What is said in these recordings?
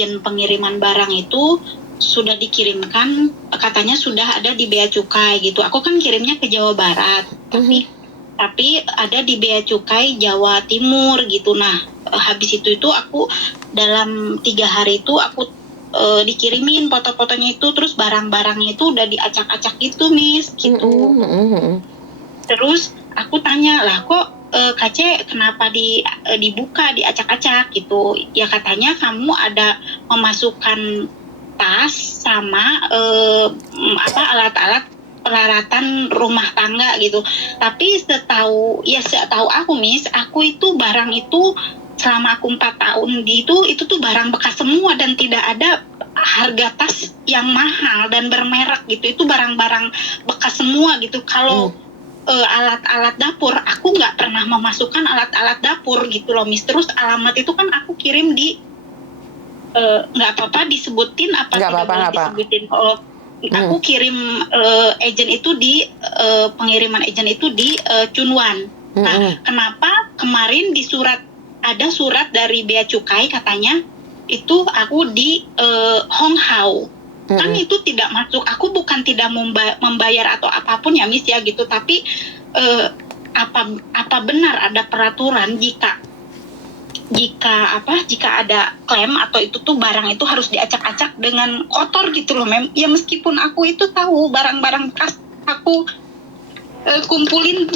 agen pengiriman barang itu sudah dikirimkan, katanya sudah ada di Bea Cukai gitu. Aku kan kirimnya ke Jawa Barat, tapi ada di Bea Cukai Jawa Timur gitu. Nah, habis itu aku dalam 3 hari itu aku dikirimin foto-fotonya itu, terus barang-barangnya itu udah diacak-acak gitu, Miss, gitu. Terus aku tanya, lah kok Kace kenapa dibuka, diacak-acak gitu? Ya katanya kamu ada memasukkan tas sama alat-alat peralatan rumah tangga gitu. Tapi setahu aku, Miss, aku itu barang itu selama aku 4 tahun itu tuh barang bekas semua dan tidak ada harga tas yang mahal dan bermerek gitu. Itu barang-barang bekas semua gitu. Kalau alat-alat dapur, aku nggak pernah memasukkan alat-alat dapur gitu loh, Miss. Terus alamat itu kan aku kirim di nggak apa-apa disebutin apa nggak tidak boleh disebutin. Aku kirim agent itu di pengiriman agent itu di Chunwan. Nah, kenapa kemarin ada surat dari Bea Cukai katanya itu aku di Honghao. Kan itu tidak masuk. Aku bukan tidak membayar atau apapun ya, Miss, ya gitu. Tapi apa benar ada peraturan jika ada klaim atau itu tuh barang itu harus diacak-acak dengan kotor gitu loh, ya meskipun aku itu tahu barang-barang bekas aku kumpulin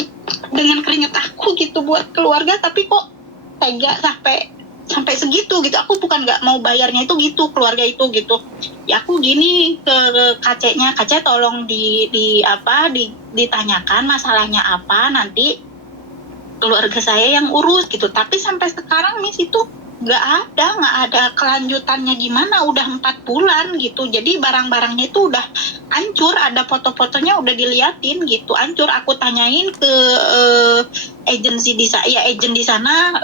dengan keringat aku gitu buat keluarga, tapi kok tega sampai segitu gitu. Aku bukan nggak mau bayarnya itu gitu, keluarga itu gitu. Ya aku gini ke Kace-nya, Kace tolong ditanyakan masalahnya apa, nanti keluarga saya yang urus gitu. Tapi sampai sekarang, Miss, itu nggak ada kelanjutannya gimana, udah 4 bulan gitu. Jadi barang-barangnya itu udah hancur, ada foto-fotonya udah diliatin gitu, hancur. Aku tanyain ke agen di sana,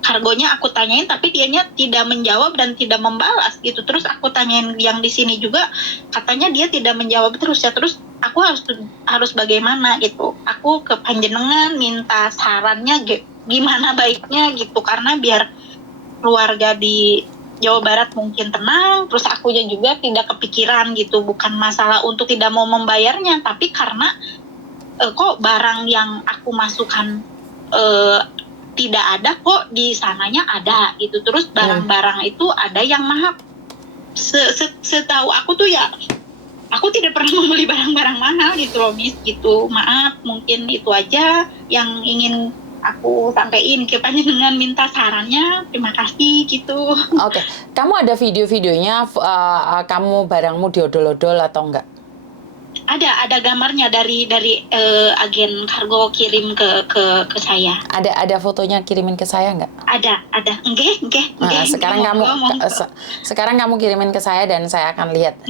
kargonya aku tanyain, tapi dianya tidak menjawab dan tidak membalas gitu. Terus aku tanyain yang di sini juga, katanya dia tidak menjawab terus ya. Terus aku harus bagaimana gitu. Aku ke panjenengan minta sarannya gimana baiknya gitu, karena biar keluarga di Jawa Barat mungkin tenang, terus akunya juga tidak kepikiran gitu. Bukan masalah untuk tidak mau membayarnya, tapi karena kok barang yang aku masukkan tidak ada, kok di sananya ada gitu. Terus barang-barang itu ada yang mahal. Setahu aku tuh ya, aku tidak pernah membeli barang-barang mahal gitu loh, Miss, gitu. Maaf, mungkin itu aja yang ingin aku sampaikan ke panjenengan, minta sarannya. Terima kasih gitu. Oke. Kamu ada video-videonya kamu barangmu diodol-odol atau enggak? Ada gambarnya dari agen kargo kirim ke saya. Ada fotonya kirimin ke saya enggak? Ada. Nggih. Nah, sekarang kamu kirimin ke saya dan saya akan lihat.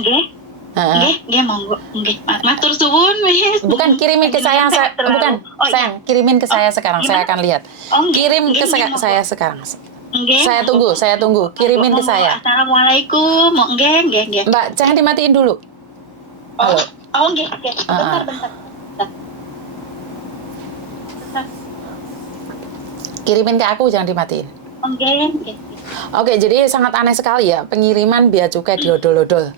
Nggih, monggo. Nggih. Matur suwun, Miss. Bukan kirimin ke saya, bukan. Sayang, kirimin ke saya sekarang. Saya akan lihat. Kirim ke saya sekarang. Saya tunggu. Kirimin ke saya. Assalamualaikum. Nggih. Mbak, jangan dimatiin dulu. Halo. Nggih. Bentar. Kirimin ke aku, jangan dimatiin. Nggih. Oke, jadi sangat aneh sekali ya pengiriman bea cukai diodol-odol.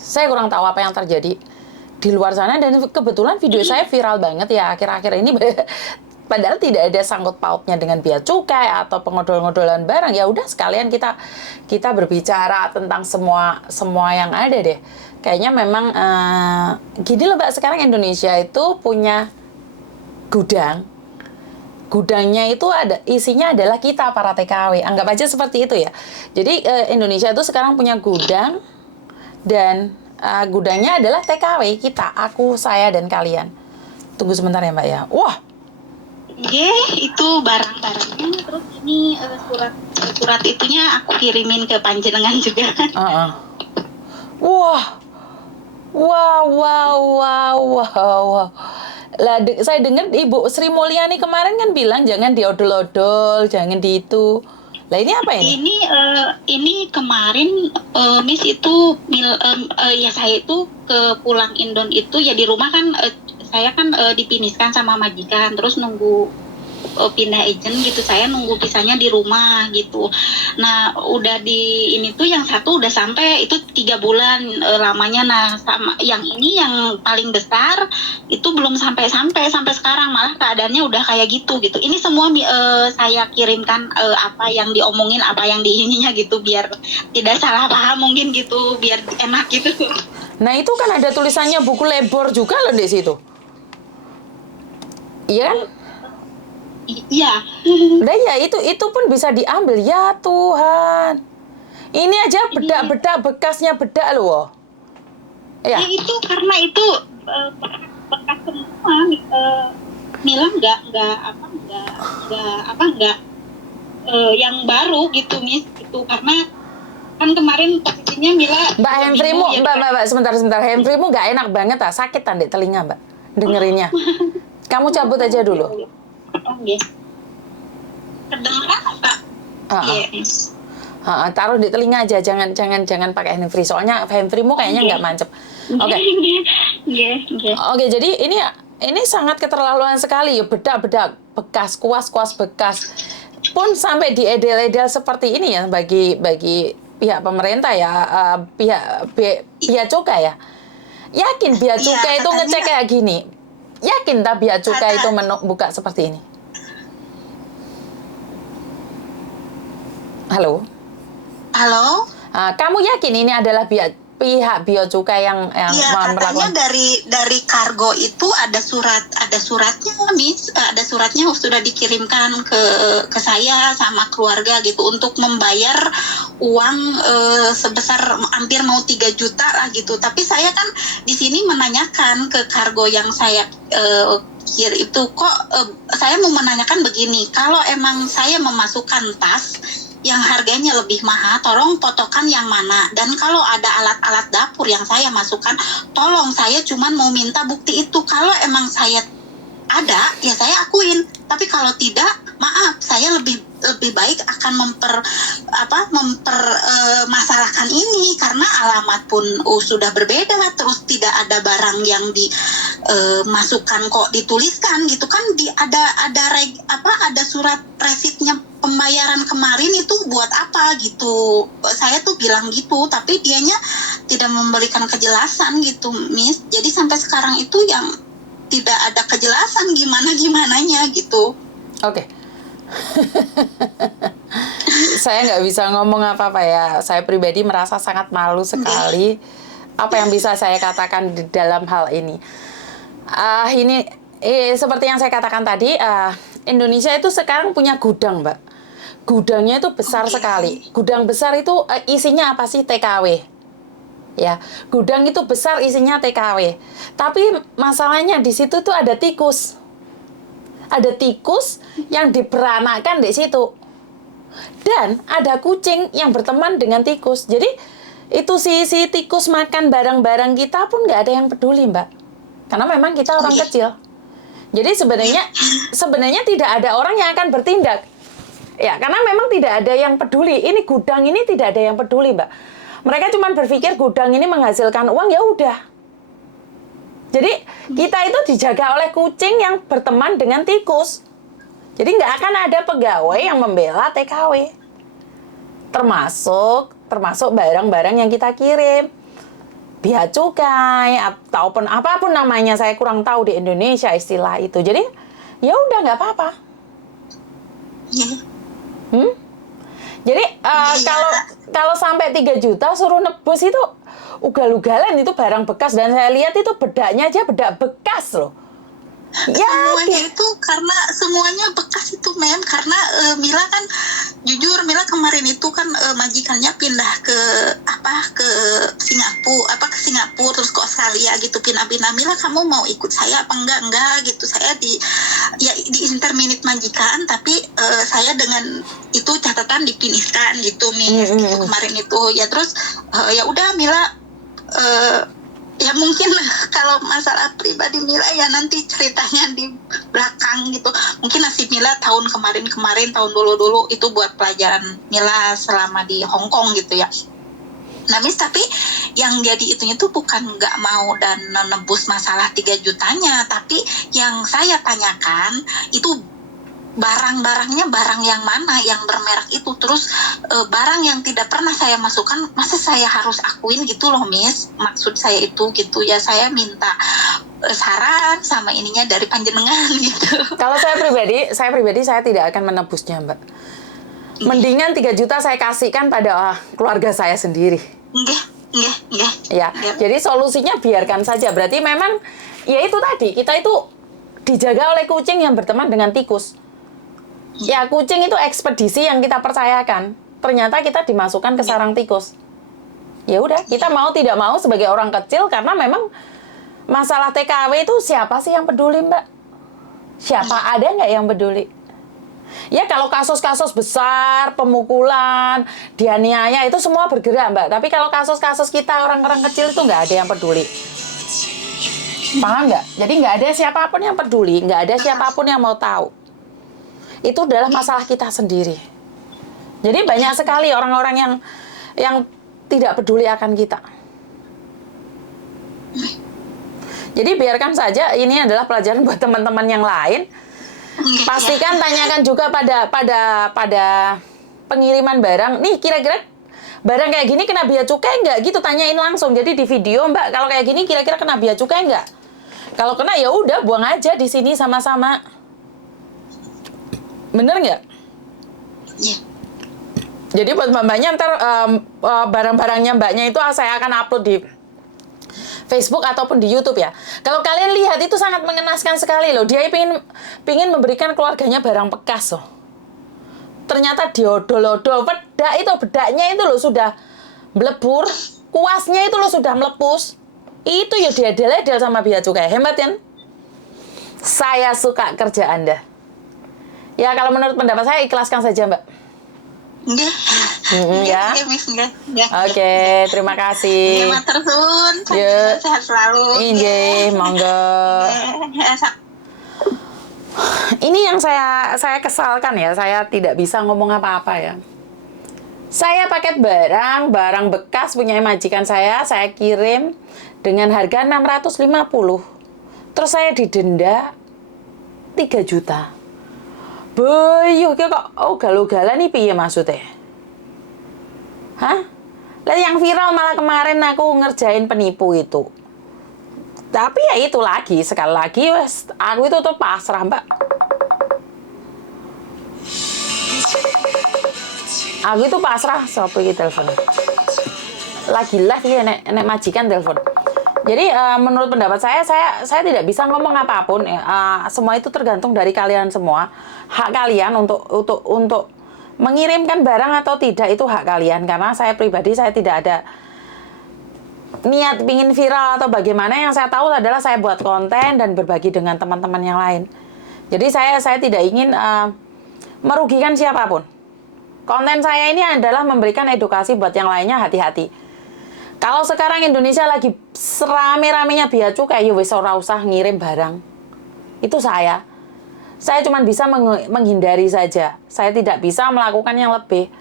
Saya kurang tahu apa yang terjadi di luar sana, dan kebetulan video saya viral banget ya akhir-akhir ini. Padahal tidak ada sangkut pautnya dengan bea cukai atau pengodol-ngodolan barang. Ya udah, sekalian kita berbicara tentang semua yang ada deh. Kayaknya memang gini loh, Mbak, sekarang Indonesia itu punya gudangnya itu isinya adalah kita para TKW. Anggap aja seperti itu ya. Jadi Indonesia itu sekarang punya gudang, dan gudangnya adalah TKW kita, aku, saya, dan kalian. Tunggu sebentar ya, Mbak ya. Wah. Itu barang-barangnya. Terus ini surat itunya aku kirimin ke panjenengan juga. Wow. Lah, saya dengar Ibu Sri Mulyani kemarin kan bilang jangan diodol-odol, jangan di itu. Lah, ini apa ini? Ini kemarin Miss itu ya saya itu ke pulang Indon itu ya, di rumah kan saya kan dipiniskan sama majikan, terus nunggu pindah agent gitu, saya nunggu visanya di rumah gitu. Nah udah di ini tuh yang satu udah sampai itu 3 bulan lamanya. Nah sama yang ini yang paling besar itu belum sampai sekarang, malah keadaannya udah kayak gitu. Ini semua saya kirimkan apa yang diomongin, apa yang diininya gitu, biar tidak salah paham mungkin gitu, biar enak gitu. Nah itu kan ada tulisannya buku lebor juga loh di situ. Iya kan? Iya. Udah ya itu pun bisa diambil. Ya Tuhan. Ini aja bedak-bedak bekasnya bedak loh. Ya. Itu karena itu bekas semua. Mila nggak yang baru gitu Miss, gitu, karena kan kemarin posisinya Mila Mbak Hemfrimu, ya, Mbak, sebentar. Hemfrimu nggak enak banget sakit tanda telinga Mbak, dengerinnya. Kamu cabut aja dulu. Oh iya. Kedengeran Pak? Yes. Taruh di telinga aja, jangan pakai handfree. Soalnya handfreemu kayaknya nggak mancep. Oke. Oke, jadi ini sangat keterlaluan sekali ya, bedak-bedak bekas, kuas-kuas bekas. Pun sampai diedel-edel seperti ini ya bagi pihak pemerintah ya, pihak cukai ya. Yakin pihak cukai itu ngecek kayak gini? Yakin tak pihak cukai itu buka seperti ini? Halo? Halo? Kamu yakin ini adalah pihak bea cukai yang katanya dari kargo itu ada suratnya Miss, ada suratnya sudah dikirimkan ke saya sama keluarga gitu untuk membayar uang sebesar hampir mau 3 juta lah gitu. Tapi saya kan di sini menanyakan ke kargo yang saya itu kok saya mau menanyakan begini, kalau emang saya memasukkan tas yang harganya lebih mahal, tolong potokan yang mana. Dan kalau ada alat-alat dapur yang saya masukkan, tolong, saya cuman mau minta bukti itu. Kalau emang saya ada, ya saya akuin. Tapi kalau tidak, maaf, saya lebih baik akan mempermasalahkan ini, karena alamat pun sudah berbeda, terus tidak ada barang yang dimasukkan kok dituliskan gitu kan, ada surat resitnya pembayaran kemarin itu buat apa gitu. Saya tuh bilang gitu, tapi dianya tidak memberikan kejelasan gitu Miss. Jadi sampai sekarang itu yang tidak ada kejelasan gimana-gimananya gitu. Oke. Saya nggak bisa ngomong apa-apa ya. Saya pribadi merasa sangat malu sekali. Apa yang bisa saya katakan di dalam hal ini? Ini seperti yang saya katakan tadi, Indonesia itu sekarang punya gudang, Mbak. Gudangnya itu besar sekali. Gudang besar itu isinya apa sih? TKW. Ya, gudang itu besar isinya TKW. Tapi masalahnya di situ tuh ada tikus. Ada tikus yang diperanakan di situ. Dan ada kucing yang berteman dengan tikus. Jadi itu si tikus makan barang-barang kita pun nggak ada yang peduli, Mbak. Karena memang kita orang kecil. Jadi sebenarnya tidak ada orang yang akan bertindak. Ya, karena memang tidak ada yang peduli. Ini gudang ini tidak ada yang peduli, Mbak. Mereka cuma berpikir gudang ini menghasilkan uang, ya udah. Jadi kita itu dijaga oleh kucing yang berteman dengan tikus. Jadi nggak akan ada pegawai yang membela TKW. Termasuk barang-barang yang kita kirim. Bea cukai ataupun apapun namanya, saya kurang tahu di Indonesia istilah itu. Jadi ya udah nggak apa-apa. Jadi kalau sampai 3 juta suruh nebus itu ugal-ugalan, itu barang bekas. Dan saya lihat itu bedaknya aja bedak bekas loh. Semuanya itu karena semuanya bekas itu Mem, karena Mila kan jujur, Mila kemarin itu kan majikannya pindah ke Singapura terus ke Australia gitu, pindah-pindah. Mila, kamu mau ikut saya apa enggak gitu. Saya di interminate majikan, tapi saya dengan itu catatan dipinihkan gitu Miss, gitu kemarin itu ya. Terus ya udah Mila ya mungkin kalau masalah pribadi Mila ya nanti ceritanya di belakang gitu. Mungkin nasib Mila tahun kemarin, tahun dulu itu buat pelajaran Mila selama di Hong Kong gitu ya. Nah Miss, tapi yang jadi itunya tuh bukan nggak mau dan menebus masalah 3 jutanya, tapi yang saya tanyakan itu barang-barangnya barang yang mana yang bermerek itu, terus barang yang tidak pernah saya masukkan masa saya harus akuin gitu loh Miss, maksud saya itu gitu ya, saya minta saran sama ininya dari panjenengan gitu. Kalau saya pribadi saya tidak akan menebusnya, Mbak. Mendingan 3 juta saya kasihkan pada keluarga saya sendiri. Enggak. Ya, jadi solusinya biarkan saja. Berarti memang ya itu tadi, kita itu dijaga oleh kucing yang berteman dengan tikus. Ya, kucing itu ekspedisi yang kita percayakan. Ternyata kita dimasukkan ke sarang tikus. Ya udah, kita mau tidak mau sebagai orang kecil, karena memang masalah TKW itu siapa sih yang peduli, Mbak? Siapa ada nggak yang peduli? Ya kalau kasus-kasus besar, pemukulan, dianiaya itu semua bergerak, Mbak. Tapi kalau kasus-kasus kita orang-orang kecil itu nggak ada yang peduli. Paham nggak? Jadi nggak ada siapapun yang peduli, nggak ada siapapun yang mau tahu. Itu adalah masalah kita sendiri. Jadi banyak sekali orang-orang yang tidak peduli akan kita. Jadi biarkan saja, ini adalah pelajaran buat teman-teman yang lain. Pastikan tanyakan juga pada pengiriman barang. Nih kira-kira barang kayak gini kena bea cukai nggak? Gitu tanyain langsung. Jadi di video, Mbak, kalau kayak gini kira-kira kena bea cukai nggak? Kalau kena ya udah buang aja di sini sama-sama. Bener nggak? Iya. Jadi buat mbaknya ntar barang-barangnya mbaknya itu saya akan upload di Facebook ataupun di YouTube ya. Kalau kalian lihat itu sangat mengenaskan sekali loh. Dia pingin memberikan keluarganya barang bekas loh. Ternyata diodol-odol. Bedaknya itu loh sudah melebur. Kuasnya itu loh sudah melepus. Itu ya diadel-adel sama bea cukai. Hebat kan? Saya suka kerja Anda. Ya kalau menurut pendapat saya ikhlaskan saja, Mbak. Enggak. Ya. Oke, terima kasih. Terima tersun. Sehat selalu. Injih, monggo. Ini yang saya kesalkan ya, saya tidak bisa ngomong apa-apa ya. Saya paket barang bekas punya majikan saya kirim dengan harga 650. Terus saya didenda 3 juta. Boyo kok ugal-ugalan nih piye maksudnya? Hah? Lah yang viral malah kemarin aku ngerjain penipu itu. Tapi ya itu lagi, sekali lagi wes aku itu tuh pasrah, Mbak. Aku itu pasrah, siapa iki telepon. Lagi live ya nek majikan telepon. Jadi menurut pendapat saya tidak bisa ngomong apapun. Semua itu tergantung dari kalian semua. Hak kalian untuk mengirimkan barang atau tidak itu hak kalian. Karena saya pribadi saya tidak ada niat pingin viral atau bagaimana. Yang saya tahu adalah saya buat konten dan berbagi dengan teman-teman yang lain. Jadi saya tidak ingin merugikan siapapun. Konten saya ini adalah memberikan edukasi buat yang lainnya, hati-hati. Kalau sekarang Indonesia lagi serame-ramenya bea cukai, ya wis ora usah ngirim barang. Itu saya. Saya cuma bisa menghindari saja. Saya tidak bisa melakukan yang lebih.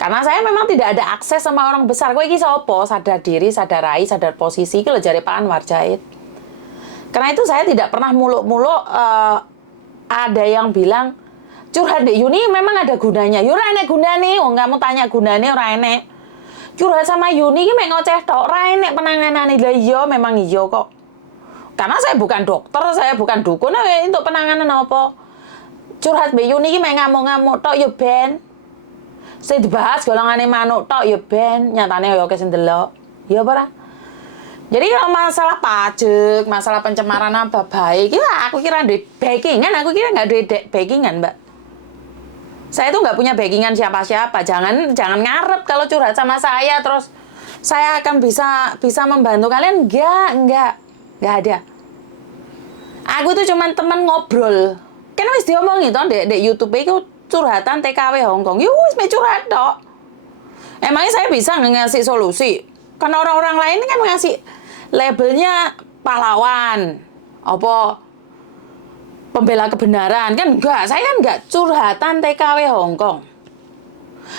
Karena saya memang tidak ada akses sama orang besar. Kowe iki sapa? Sadar diri, sadar rai, sadar posisi. Iki lho jare Pak Anwar Jahid. Karena itu saya tidak pernah muluk-muluk ada yang bilang curhat dek Yuni memang ada gunanya. Ya ora enek gunane, wong kamu tanya gunane ora enek. Curhat sama Yuni ini mek ngoceh tok, ora enek penanganane. Lah iya memang iya kok. Karena saya bukan dokter, saya bukan dukun, untuk penanganan apa? Curhat mbek Yuni iki mek ngamuk-ngamuk tok ya ben. Saya dibahas golongane manuk tok ya ben, nyatane ya oke sing delok. Ya apa ora? Jadi kalau masalah pajak, masalah pencemaran apa baik, aku kira duit backingan, aku kira nggak duit backingan, Mbak. Saya tuh nggak punya backingan siapa-siapa. Jangan ngarep kalau curhat sama saya terus saya akan bisa membantu kalian. Enggak ada. Aku tuh cuman temen ngobrol. Kan wis diomongin toh dek YouTube itu curhatan TKW Hongkong. Yo wis me curhat tok. Emangnya saya bisa ngasih solusi? Kan orang-orang lain kan ngasih labelnya pahlawan. Apa pembela kebenaran, kan enggak, saya kan enggak curhatan TKW Hongkong.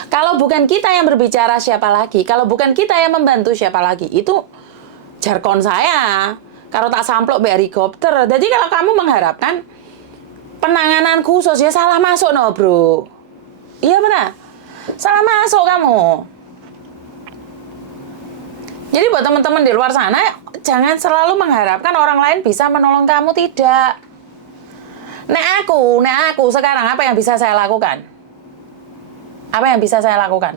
Kalau bukan kita yang berbicara siapa lagi, kalau bukan kita yang membantu siapa lagi, itu jargon saya. Kalau tak samplok be helikopter. Jadi kalau kamu mengharapkan penanganan khusus ya salah masuk no bro. Iya benar, salah masuk kamu. Jadi buat teman-teman di luar sana, jangan selalu mengharapkan orang lain bisa menolong kamu, tidak. Nek aku sekarang apa yang bisa saya lakukan? Apa yang bisa saya lakukan?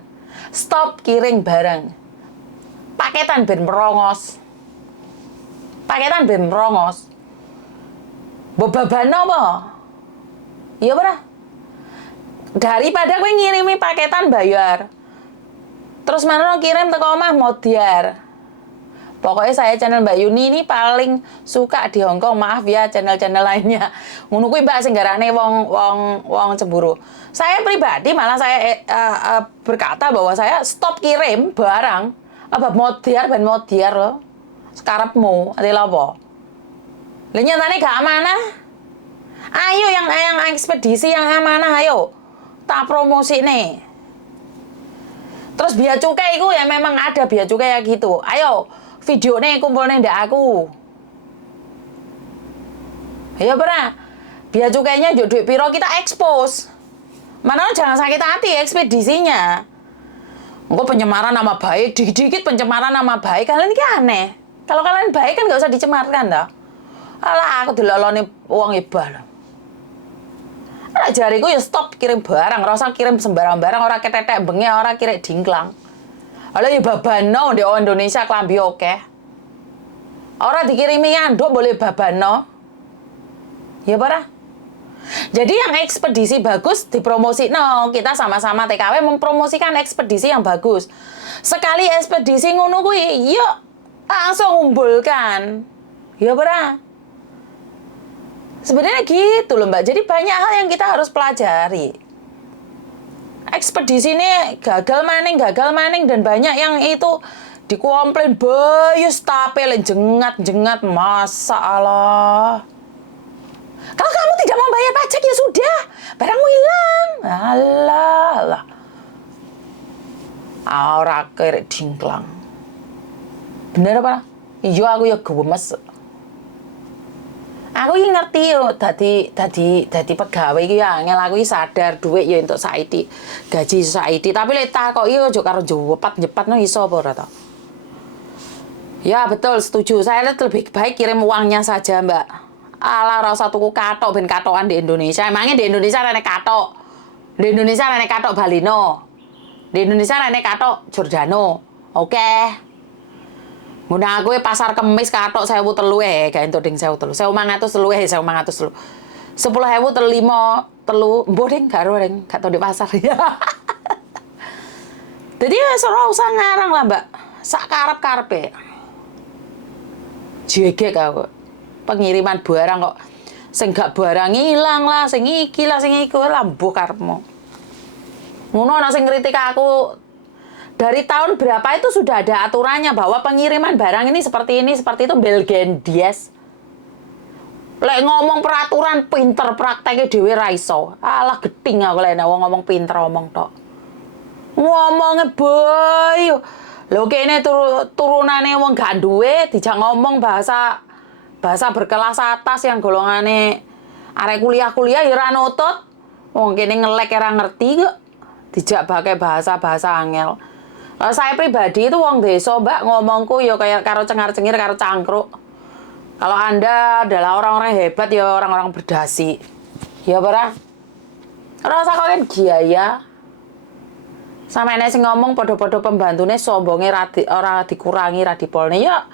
Stop kirim barang. Paketan ben merongos. Paketan ben merongos. Bebaban apa? Iya bener. Daripada kowe ngirimi paketan bayar. Terus mana kirim teko omah modiar. Pokoknya saya channel Mbak Yuni ini paling suka di Hongkong. Maaf ya channel-channel lainnya. Ngono kuwi Mbak sing garane wong cemburu. Saya pribadi malah saya berkata bahwa saya stop kirim barang apa modiar ben modiar loh. Sekarepmu ati apa? Lah nyatane gak amanah. Ayo yang ekspedisi yang amanah ayo. Tak promosi nih. Terus bea cukai itu ya memang ada bea cukai ya gitu. Ayo video nih kumpulnya ndak aku. Ya pernah. Bea cukainya jo duit piro kita expose. Mana jangan sakit hati ekspedisinya. Engko pencemaran nama baik, dikit-dikit pencemaran nama baik kalian ini aneh. Kalau kalian baik kan nggak usah dicemarkan dah. Alah aku diloloni uang ibah. Lah jariku ya stop kirim barang, ora usah kirim sembarang barang, ora ketetek bengi, ora kirim dingklang. Alah ya babano di Indonesia klambi oke. Ora dikirimi anduk boleh babano. Ya para. Jadi yang ekspedisi bagus dipromosi. No, kita sama-sama TKW mempromosikan ekspedisi yang bagus. Sekali ekspedisi ngono kuwi, yuk langsung ngumpulkan. Ya para. Sebenarnya gitu loh Mbak. Jadi banyak hal yang kita harus pelajari. Ekspedisi ini gagal maning dan banyak yang itu dikomplain bayus tapel jengat masa Allah. Kalau kamu tidak mau bayar pajak ya sudah, barangmu hilang. Alah. Ora kere dingklang. Bener apa? Iya aku ya gemes. Aku iki ngerti yo dadi pegawai iki ya angel aku iki sadar dhuwit yo entuk saiki gaji saiki tapi lek takoki yo aja karo njepat no iso apa ora to. Ya betul setuju saya lebih baik kirim uangnya saja Mbak. Alah ora usah tuku katok ben katokan di Indonesia. Emangnya di Indonesia rene katok. Di Indonesia rene katok Balino. Di Indonesia rene katok Giordano. Oke. Nguna aku pasar Kemis katok 1.300 gak entuk ding 1.300. 1.500 1.500. 10.000 telu mbuh ding gak ero ding gak tau di pasar. Jadi ora usah ngarang lah Mbak. Sak karep-karepe. Jegek aku. Pengiriman barang kok sing gak barang ilang lah, sing iki lah, sing iku lah mbuh karepmu. Ngono ana sing ngritik aku. Dari tahun berapa itu sudah ada aturannya bahwa pengiriman barang ini seperti itu Belgian Dies. Lek ngomong peraturan pinter prakteknya dhewe ra iso. Alah geting aku lek wong ngomong pinter omong tok. Ngomongnya boy. Lho kene turunane wong gak duwe dijak ngomong bahasa berkelas atas yang golongane arek kuliah ya ora nutut. Wong kene ngelek ora ngerti kok. Dijak pakai bahasa angel. Kalau saya pribadi itu wong desa, Mbak, ngomongku ya kayak karo cengar-cengir karo cangkruk. Kalau Anda adalah orang-orang hebat ya orang-orang berdasi. Ya para. Rasa kalian giaya. Sama enek sing ngomong podo-podo pembantune sombonge ora dikurangi ra dipolne ya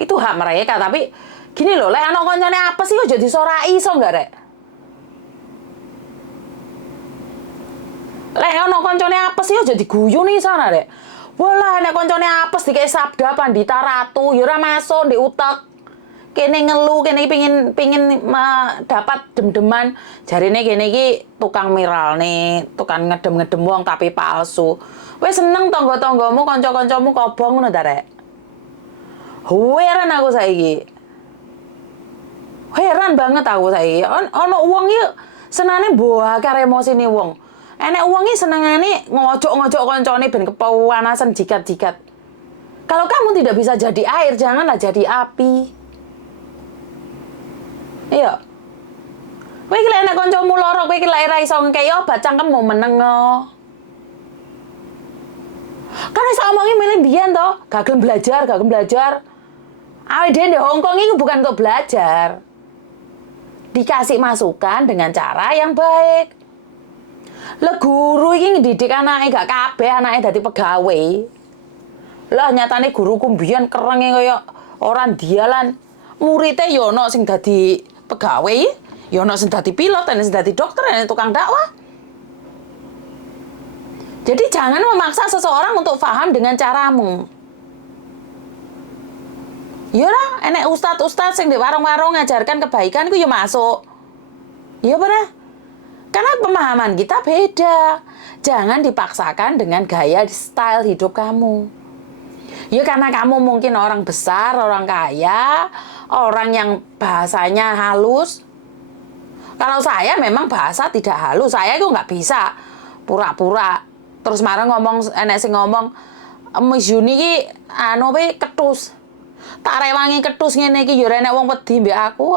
itu hak mereka tapi gini loh, lek ana kancane apa sih aja disorai iso enggak rek? Lek ana kancane apa sih aja diguyu nih sana rek. Walah nek kancane apes dikek sabda pandita ratu ya ora masuk ndek utek. Kene ngelu kene pingin dapat dem-deman jarine kene iki tukang miralne, tukang ngedem-ngedem wong tapi palsu. Wis seneng tangga-tanggamu kanca-kancamu kobong ngono ta rek. Heran aku saiki. Heran banget aku saiki. Ono wong iki senane mbuh karo emosine wong. Enek wong iki senengane ngojok-ngojok kancane ben kepanasan jikat-jikat. Kalau kamu tidak bisa jadi air, janganlah jadi api. Iya. Kowe iki lek nek kancamu lara, kowe iki lek ora iso ngekeki obat cangkemmu meneng. Kan iso omongi milih mbiyen to, gak gelem belajar, gak gelem belajar. Awake dhewe di Hongkong itu bukan untuk belajar. Dikasih masukan dengan cara yang baik. Lah guru iki ngedidik anake gak kabeh anake dadi pegawai. Lah nyatane guruku mbiyen kerenge kaya ora dialan. Muridé ya ono sing dadi pegawai, ya ono sing dadi pilot, ana sing dadi dokter, ana tukang dakwah. Jadi jangan memaksa seseorang untuk paham dengan caramu. Ya lah, enek ustadz-ustadz yang di warung-warung ngajarkan kebaikan itu ya masuk. Ya benar. Karena pemahaman kita beda. Jangan dipaksakan dengan gaya style hidup kamu. Ya karena kamu mungkin orang besar, orang kaya, orang yang bahasanya halus. Kalau saya memang bahasa tidak halus, saya itu nggak bisa pura-pura. Terus marah ngomong, enek sing ngomong, Miss Yuni ki anu pe ketus. Tak rewangi ketus ngene iki ya ora enek wong wedi mbek aku.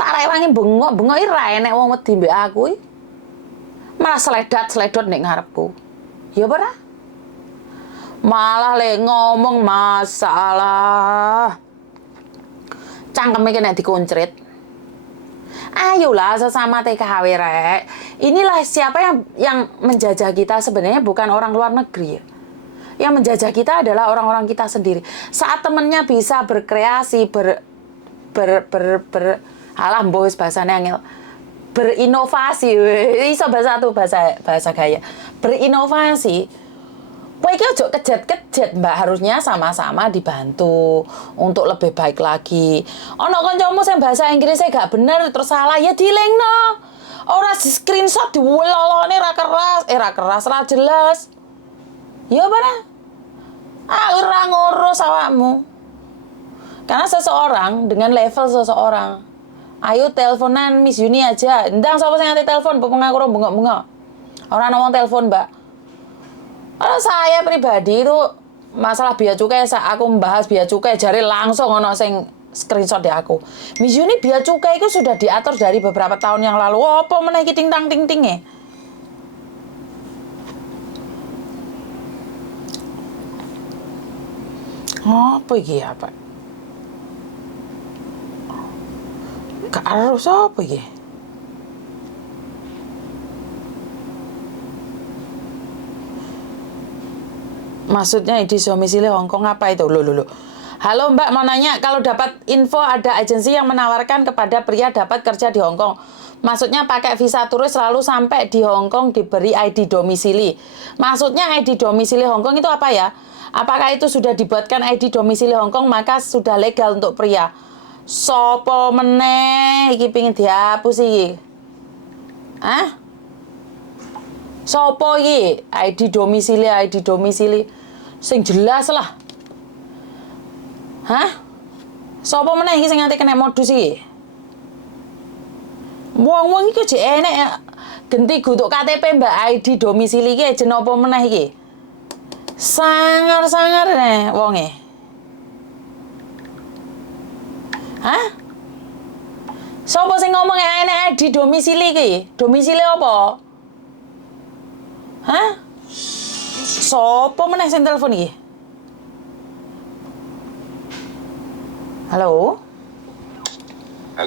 Tak rewangi bengok-bengok iki ora enek wong wedi mbek aku iki. Malah sledat-sledot nek ngarepku. Ya ora? Malah le ngomong masalah. Cangkeme kena dikuncrit. Ayolah sesama TKW rek. Inilah siapa yang menjajah kita sebenarnya bukan orang luar negeri ya. Yang menjajah kita adalah orang-orang kita sendiri. Saat temennya bisa berkreasi, alah mbos bahasanya angel. Berinovasi, iso bahasa gaya. Berinovasi. Kowe iki ojo kejet-kejet, Mbak. Harusnya sama-sama dibantu untuk lebih baik lagi. Ono kancamu sing bahasa Inggrisnya gak bener terus salah ya dilengno. Ora di screenshot diwelolone ra keras, ra jelas. Ya bener. Ora ngurus awakmu. Karena seseorang dengan level seseorang. Ayo teleponan Miss Yuni aja. Ndang sapa sing nganti telepon, pengaku ora bengok-bengok. Ora ana wong telepon, Mbak. Kalau saya pribadi itu masalah biaya cukai, aku membahas biaya cukai jari langsung ono sing screenshot di aku. Miss Yuni biaya cukai itu sudah diatur dari beberapa tahun yang lalu. Apa meneh iki ting-ting-ting-tinge? Apa iki apa? Gak harus apa iki? Maksudnya di domisili Hongkong apa itu? Loh. Halo Mbak, mau nanya kalau dapat info ada agensi yang menawarkan kepada pria dapat kerja di Hongkong. Maksudnya pakai visa turis lalu sampai di Hongkong diberi ID domisili. Maksudnya ID domisili Hongkong itu apa ya? Apakah itu sudah dibuatkan ID domisili Hongkong maka sudah legal untuk pria? Sopo meneh iki pengin dihapus iki? Hah? Sopo iki? ID domisili sing jelas lah. Hah? Sopo meneh iki sing nganti kena modus iki? Wong-wong iki jek enek genti gutuk KTP Mbak ID domisili iki jeneng apa meneh iki? Sangar-sangar nih wonge. Hah? Sopo sing ngomong enek ID domisili iki? Domisili apa? Hah? Sopo meneh sing telepon iki? Halo?